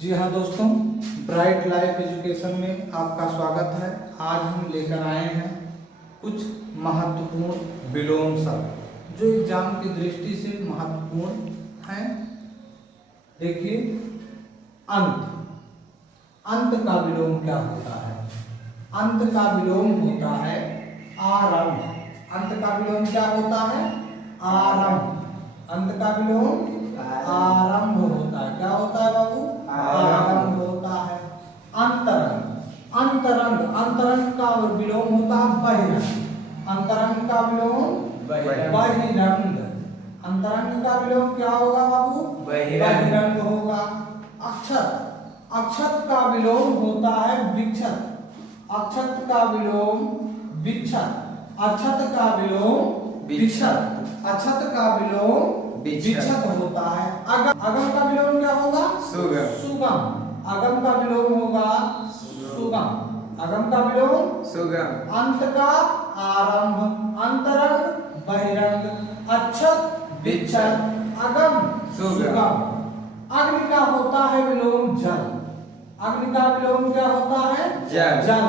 जी हाँ दोस्तों, bright life education में आपका स्वागत है। आज हम लेकर आए हैं कुछ महत्वपूर्ण विलोम शब्द जो एग्जाम की दृष्टि से महत्वपूर्ण हैं। देखिए, अंत। अंत का विलोम क्या होता है? अंत का विलोम होता है आरंभ। अंत का विलोम क्या होता है? आरंभ। अंत का विलोम आरंभ होता है। क्या होता है बाबू? आरंभ होता है। अंतरंग। अंतरंग। अंतरंग का विलोम होता है बहिरंग। अंतरंग का विलोम बहिरंग। अंतरंग का विलोम क्या होगा बाबू? बहिरंग होगा। अक्षत। अक्षत का विलोम होता है विक्षत। अक्षत का विलोम विक्षत। अक्षत का विलोम विक्षत। अक्षत का विलोम विक्षत होता है। अगम। अगम का विलोम क्या होगा? सुगम। सुगम। अगम का विलोम होगा सुगम। अगम का विलोम सुगम। अंत का आरंभ। अंतरंग बहिरंग। अक्षत विक्षत। अगम सुगम। अग्नि का होता है विलोम जल। अग्नि का विलोम क्या होता है? जल। जल।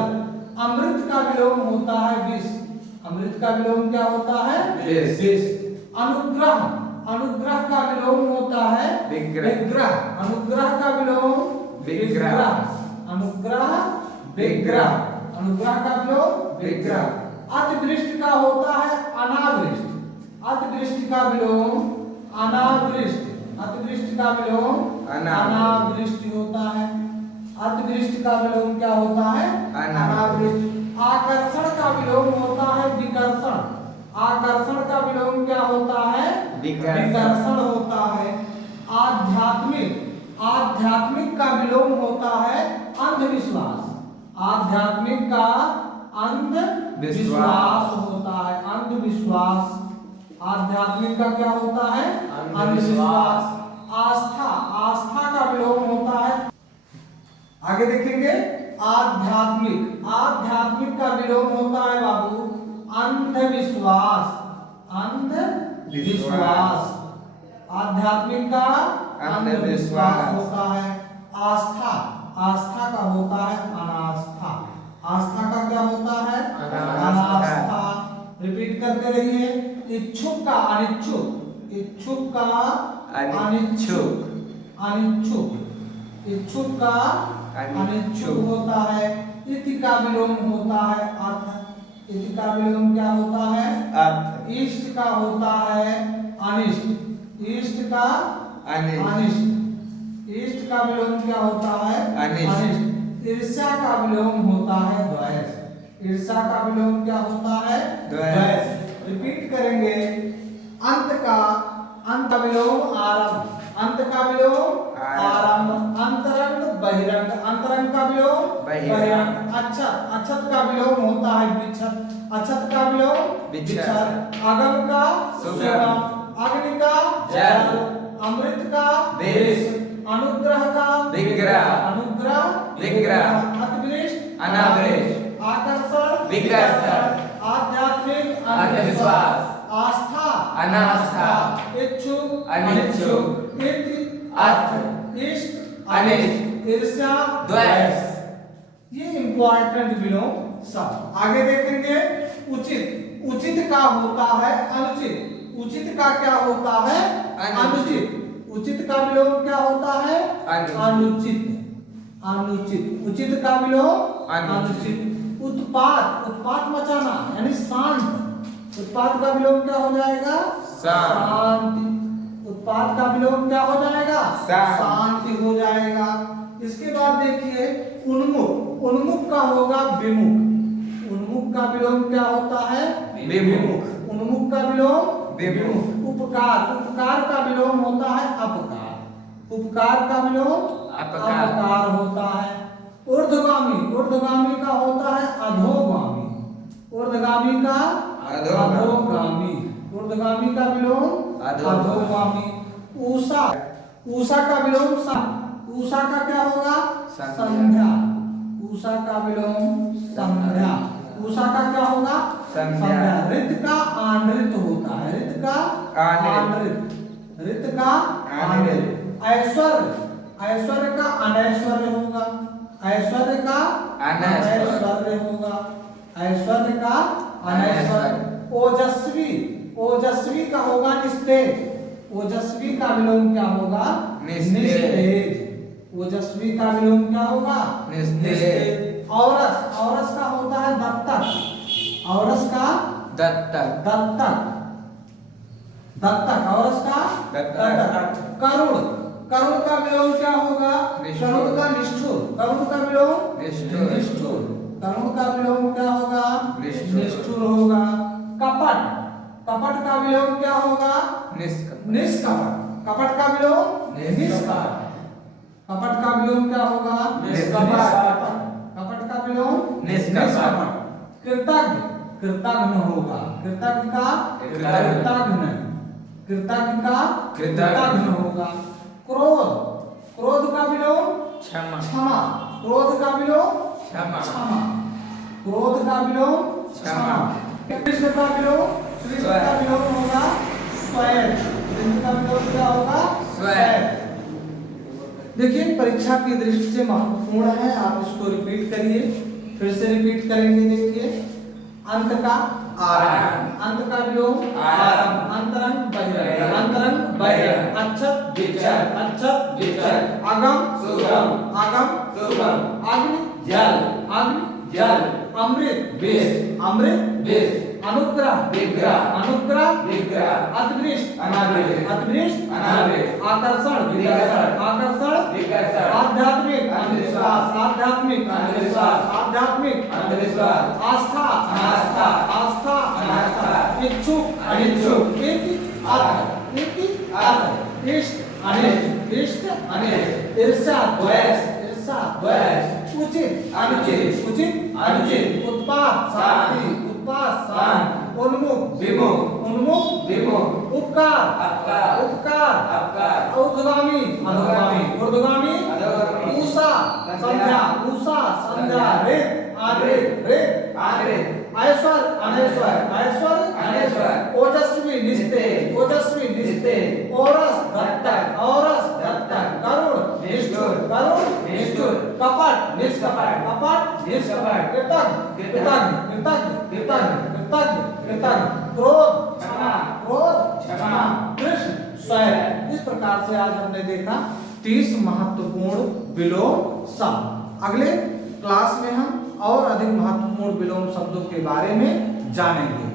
अमृत का विलोम होता है विष। अमृत का विलोम क्या होता है? विष। अनुग्रह। अनुग्रह का विलोम होता है विग्रह। अनुग्रह का विलोम विग्रह। अनुग्रह विग्रह। अनुग्रह का विलोम विग्रह। अतिवृष्टि का होता है अनावृष्टि। अतिवृष्टि का विलोम अनावृष्टि। अतिवृष्टि का विलोम अनावृष्टि होता है। अतिवृष्टि का विलोम क्या होता है? अनावृष्टि। आकर्षण का विलोम होता है विकर्षण। आकर्षण का विलोम क्या होता है? विकर्षण होता है। आध्यात्मिक। आध्यात्मिक का विलोम होता है अंधविश्वास। आध्यात्मिक का अंधविश्वास होता है। अंधविश्वास। आध्यात्मिक का क्या होता है? अंधविश्वास। आस्था। आस्था का विलोम होता है, आगे देखेंगे, आध्यात्मिक। आध्यात्मिक का विलोम होता है बाबू अंधविश्वास। अंधविश्वास। आध्यात्मिक का अंधविश्वास होता है। आस्था। आस्था का होता है अनास्था। आस्था का क्या होता है? अनास्था। रिपीट करते रहिए। इच्छुक का अनिच्छुक। इच्छुक का अनिच्छुक। अनिच्छुक। इच्छुक का अनिच्छुक होता है। इति का विलोम होता है अर्थ। इति का विलोम क्या होता है? अर्थ। इष्ट का होता है अनिष्ट। इष्ट का अनिष्ट। इष्ट का विलोम क्या होता है? अनिष्ट। ईर्ष्या का विलोम होता है द्वेष। ईर्ष्या का विलोम क्या होता है? द्वेष। रिपीट करेंगे। अंत का विलोम आरंभ। अंत का विलोम आरंभ। अंतरंग बहिरंग। अंतरंग का विलोम बहिरंग। अक्षत। अक्षत का विलोम होता है विक्षत। अक्षत का विलोम विक्षत। अगम का सुगम। अग्नि का जल। अमृत का विष। अनुग्रह का विग्रह। अनुग्रह विग्रह। अतिवृष्टि अनावृष्टि। आकर्षण विकर्षण। आध्यात्मिक अंधविश्वास। आस्था अनास्था। इच्छुक अनिच्छुक। इति अर्थ। इष्ट अनिष्ट। ईर्ष्या द्वेष। ये इंपॉर्टेंट विलोम शब्द। आगे देखेंगे। उचित। उचित का होता है अनुचित। उचित का क्या होता है? अनुचित। उचित का विलोम क्या होता है? अनुचित। अनुचित। उचित का विलोम अनुचित। उत्पात। उत्पात मचाना यानी शांत। उत्पात का विलोम क्या हो जाएगा? शांति। उत्पात का विलोम क्या हो जाएगा? शांति हो जाएगा। इसके बाद देखिए उन्मुख। उन्मुख का होगा विमुख। उन्मुख का विलोम क्या होता है? विमुख। उन्मुख का विलोम विमुख। उपकार। उपकार का विलोम होता है अपकार। उपकार का विलोम अपकार होता है। ऊर्ध्वगामी। ऊर्ध्वगामी का होता है अधोगामी। ऊर्ध्वगामी का अधोगामी। ऊर्ध्वगामी का विलोम अधोगामी। ऊषा। ऊषा का विलोम ऊषा का क्या होगा? संध्या। ऊषा का विलोम संध्या। ऊषा का क्या होगा? संध्या। ऋत का आनृत होता है। ऋत का आनृत। ऋत का आनृत। ऐश्वर्य। ऐश्वर्य का अनैश्वर्य होगा, ऐश्वर्य का अनैश्वर्य होगा, ऐश्वर्य का अनैश्वर्य। ओजस्वी, ओजस्वी का होगा निस्तेज, ओजस्वी का विलोम क्या होगा? निस्तेज। ओजस्वी का विलोम क्या होगा? निस्तेज। औरस, औरस का होता है दत्तक, औरस का दत्तक, दत्तक, दत्तक, औरस का दत्तक। करुण, करुण का विलोम क्या होगा? करुण का निष्ठुर, करुण का विलोम निष्ठुर, करुण का विलोम क्या होगा? निष्ठुर होगा। कपट, कपट का विलोम क्या होगा? निष्कपट, कपट का विलोम निष्कपट, कपट का विलोम क्या होगा? निष्कपट, कपट का विलोम निष्कपट। कृतज्ञ, कृतज्ञ होगा, कृतज्ञ का कृतज्ञ, कृतज्ञ का कृतज्ञ होगा। क्रोध, क्रोध का विलोम क्षमा, क्षमा, क्रोध का विलोम क्षमा, क्षमा, क्रोध का विलोम क्षमा। कृष्ण का विलोम, कृष्ण का विलोम होगा स्वैर, कृष्ण का विलोम क्या होगा? स्वैर। देखिए परीक्षा की दृष्टि से महत्वपूर्ण है, आप इसको रिपीट करिए, फिर से रिपीट करेंगे। देखिए अंत का आरंभ, अंत का विलोम आरंभ, अंतरंग बहिरंग, अंतरंग बहिरंग, अच्छत विचर, अच्छत विचर, अगम सुगम, अगम सुगम, अग्नि जल, अग्नि जल, अमृत विष, अमृत विष, अनुग्रह विग्रह, अनुग्रह विग्रह, अदृष्ट अनादृष्ट, अदृष्ट अनादृष्ट, आकर्षण विकर्षण, आकर्षण विकर्षण, आध्यात्मिक अंधविश्वास, आध्यात्मिक अंधविश्वास, आध्यात्मिक अंधविश्वास, आस्था अनास्था, आस्था अनास्था, इच्छुक अनिच्छुक, इति अर्थ, इति अर्थ, इष्ट अनिष्ट, इष्ट अनिष्ट, ईर्ष्या द्वेष, ईर्ष्या द्वेष, उचित अनुचित, उचित अनुचित, उत्पाद शांति, उत्पाद शांति, उन्मुख विमुख, उन्मुख विमुख, उपकार अपकार, उपकार अपकार, ऊर्ध्वगामी अधोगामी, ऊर्ध्वगामी अधोगामी, उषा संध्या, उषा संध्या, रेत आद्रेत, रेत आद्रेत, ऐश्वर्य अनैश्वर्य, ऐश्वर्य अनैश्वर्य, ओजस्वी निस्तेज, ओजस्वी निस्तेज, औरस दत्तक, औरस दत्तक, करुण निष्ठुर, करुण निष्ठुर, कपट निष्कपट, कपट निष्कपट, कृतज्ञ कृतज्ञ, कृतज्ञ कृतज्ञ, कृतज्ञ कृतज्ञ, क्रोध क्षमा, क्रोध क्षमा, कृष्ण स्वैर। इस प्रकार से आज हमने देखा 30 महत्वपूर्ण विलोम शब्द। अगले क्लास में हम और अधिक महत्वपूर्ण विलोम शब्दों के बारे में जानेंगे।